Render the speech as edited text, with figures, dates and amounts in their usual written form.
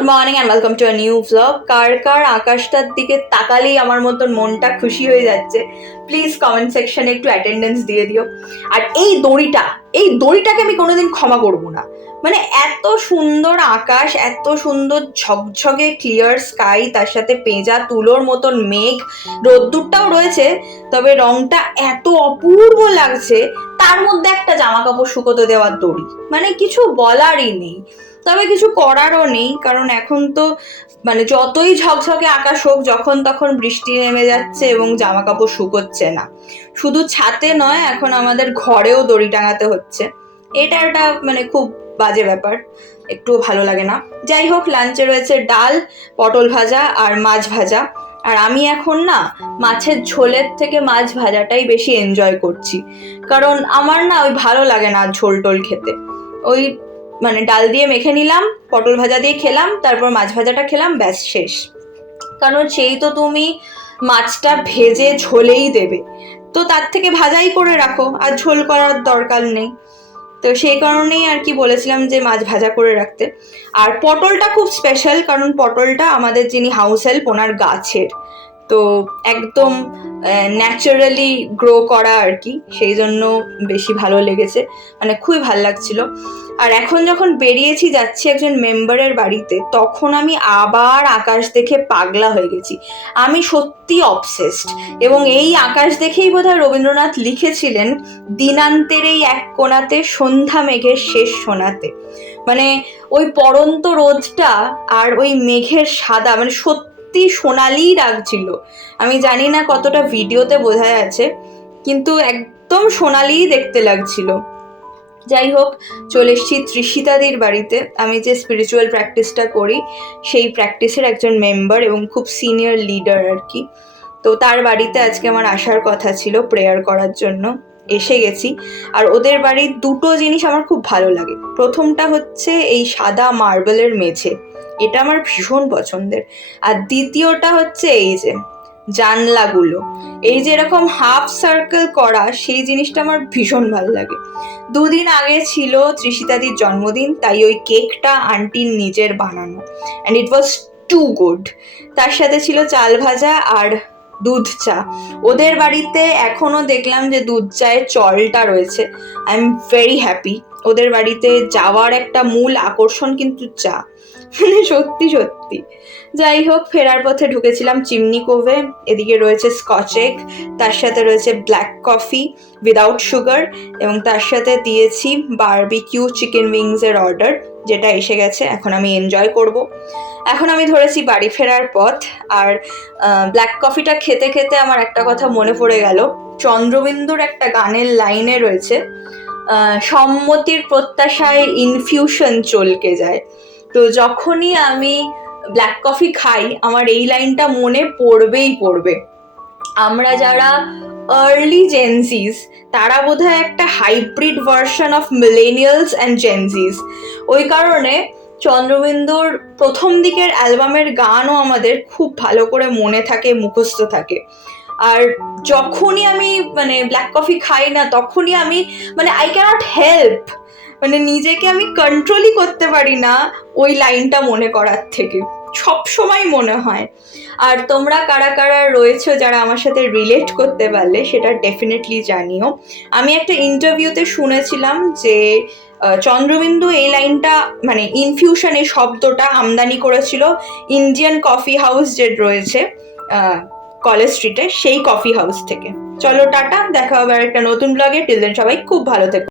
Good morning and welcome to a new vlog. কার কার আকাশটার দিকে তাকালেই আমার মতন মনটা খুশি হয়ে যাচ্ছে, প্লিজ কমেন্ট সেকশনে একটু অ্যাটেন্ডেন্স দিয়ে দিও। আর এই দড়িটাকে আমি কোনোদিন ক্ষমা করবো না। মানে এত সুন্দর আকাশ, এত সুন্দর ঝকঝকে ক্লিয়ার স্কাই, তার সাথে পেঁজা তুলোর মতন মেঘ, রোদ্দুরটাও রয়েছে, তবে রংটা এত অপূর্ব লাগছে। তার মধ্যে একটা জামা কাপড় শুকোতে দেওয়ার দড়ি, মানে কিছু বলারই নেই। তবে কিছু করারও নেই, কারণ এখন তো মানে যতই ঝকঝকে আকাশ হোক, যখন তখন বৃষ্টি নেমে যাচ্ছে এবং জামা কাপড় শুকোচ্ছে না। শুধু ছাতে নয়, এখন আমাদের ঘরেও দড়ি টাঙাতে হচ্ছে। এটা একটা মানে খুব বাজে ব্যাপার, একটুও ভালো লাগে না। যাই হোক, লাঞ্চে রয়েছে ডাল, পটল ভাজা আর মাছ ভাজা। আর আমি এখন না মাছের ঝোলের থেকে মাছ ভাজাটাই বেশি এনজয় করছি, কারণ আমার না ওই ভালো লাগে না ঝোল টোল খেতে। ওই মানে ডাল দিয়ে মেখে নিলাম, পটল ভাজা দিয়ে খেলাম, তারপর মাছ ভাজাটা খেলাম, ব্যাস শেষ। কারণ সেই তো তুমি মাছটা ভেজে ঝোলেই দেবে, তো তার থেকে ভাজাই করে রাখো, আর ঝোল করার দরকার নেই। তো সেই কারণেই আর কি বলেছিলাম যে মাছ ভাজা করে রাখতে। আর পটলটা খুব স্পেশাল, কারণ পটলটা আমাদের যিনি হাউস হেল্প ওনার গাছের, তো একদম ন্যাচারালি গ্রো করা আর কি, সেই জন্য বেশি ভালো লেগেছে, মানে খুবই ভালো লাগছিল। আর এখন যখন বেরিয়েছি, যাচ্ছি একজন মেম্বারের বাড়িতে, তখন আমি আবার আকাশ দেখে পাগলা হয়ে গেছি। আমি সত্যি অবসেসড, এবং এই আকাশ দেখেই বোধহয় রবীন্দ্রনাথ লিখেছিলেন, দিনান্তের এই এক কোণাতে সন্ধ্যা মেঘের শেষ শোনাতে। মানে ওই পড়ন্ত রোদটা আর ওই মেঘের সাদা, মানে সত্যি সোনালি লাগছিল। আমি জানি না কতটা ভিডিওতে বোঝা যাচ্ছে, কিন্তু একদম সোনালি দেখতে লাগছিল। যাই হোক, চলে এসেছি তৃষিতাদির বাড়িতে। আমি যে স্পিরিচুয়াল প্র্যাকটিসটা করি, সেই প্র্যাকটিসের একজন মেম্বার এবং খুব সিনিয়র লিডার আর কি। তো তার বাড়িতে আজকে আমার আসার কথা ছিল প্রেয়ার করার জন্য, এসে গেছি। আর ওদের বাড়ির দুটো জিনিস আমার খুব ভালো লাগে। প্রথমটা হচ্ছে এই সাদা মার্বেলের মেঝে, এটা আমার ভীষণ পছন্দের। আর দ্বিতীয়টা হচ্ছে এই যে জানলাগুলো, এই যে এরকম হাফ সার্কেল করা, সেই জিনিসটা আমার ভীষণ ভালো লাগে। দুদিন আগে ছিল তৃষিতাদির জন্মদিন, তাই ওই কেকটা আন্টির নিজের বানানো, and it was too good. তার সাথে ছিল চাল ভাজা আর দুধ চা। ওদের বাড়িতে এখনো দেখলাম যে দুধ চায়ের চলটা রয়েছে। I am very happy. ওদের বাড়িতে যাওয়ার একটা মূল আকর্ষণ কিন্তু চা, মানে সত্যি সত্যি। যাই হোক, ফেরার পথে ঢুকেছিলাম চিমনি কোভে। এদিকে রয়েছে স্কচ এগ, তার সাথে রয়েছে ব্ল্যাক কফি উইদাউট সুগার, এবং তার সাথে দিয়েছি বারবিকিউ চিকেন উইংসের অর্ডার, যেটা এসে গেছে। এখন আমি এনজয় করব। এখন আমি ধরেছি বাড়ি ফেরার পথ। আর ব্ল্যাক কফিটা খেতে খেতে আমার একটা কথা মনে পড়ে গেল। চন্দ্রবিন্দুর একটা গানের লাইনে রয়েছে, সম্মতির প্রত্যাশায় ইনফিউশন চলকে যায়। তো যখনই আমি ব্ল্যাক কফি খাই, আমার এই লাইনটা মনে পড়বেই পড়বে। আমরা যারা আর্লি জেনজিস, তারা বোধহয় একটা hybrid version of millennials and জেনজিস। ওই কারণে চন্দ্রবিন্দুর প্রথম দিকের অ্যালবামের গানও আমাদের খুব ভালো করে মনে থাকে, মুখস্থ থাকে। আর যখনই আমি মানে ব্ল্যাক কফি খাই না, তখনই আমি মানে আই ক্যানট হেল্প, মানে নিজেকে আমি কন্ট্রোলই করতে পারি না ওই লাইনটা মনে করার থেকে, সব সময় মনে হয়। আর তোমরা কারা কারা রয়েছো যারা আমার সাথে রিলেট করতে পারলে, সেটা ডেফিনেটলি জানিও। আমি একটা ইন্টারভিউতে শুনেছিলাম যে চন্দ্রবিন্দু এই লাইনটা মানে ইনফিউশন এই শব্দটা আমদানি করেছিল ইন্ডিয়ান কফি হাউস যে রয়েছে কলেজ স্ট্রিটে, সেই কফি হাউস থেকে। চলো টাটা, দেখা হবে আর একটা নতুন ব্লগে। টিল দেন সবাই খুব ভালো থেকো।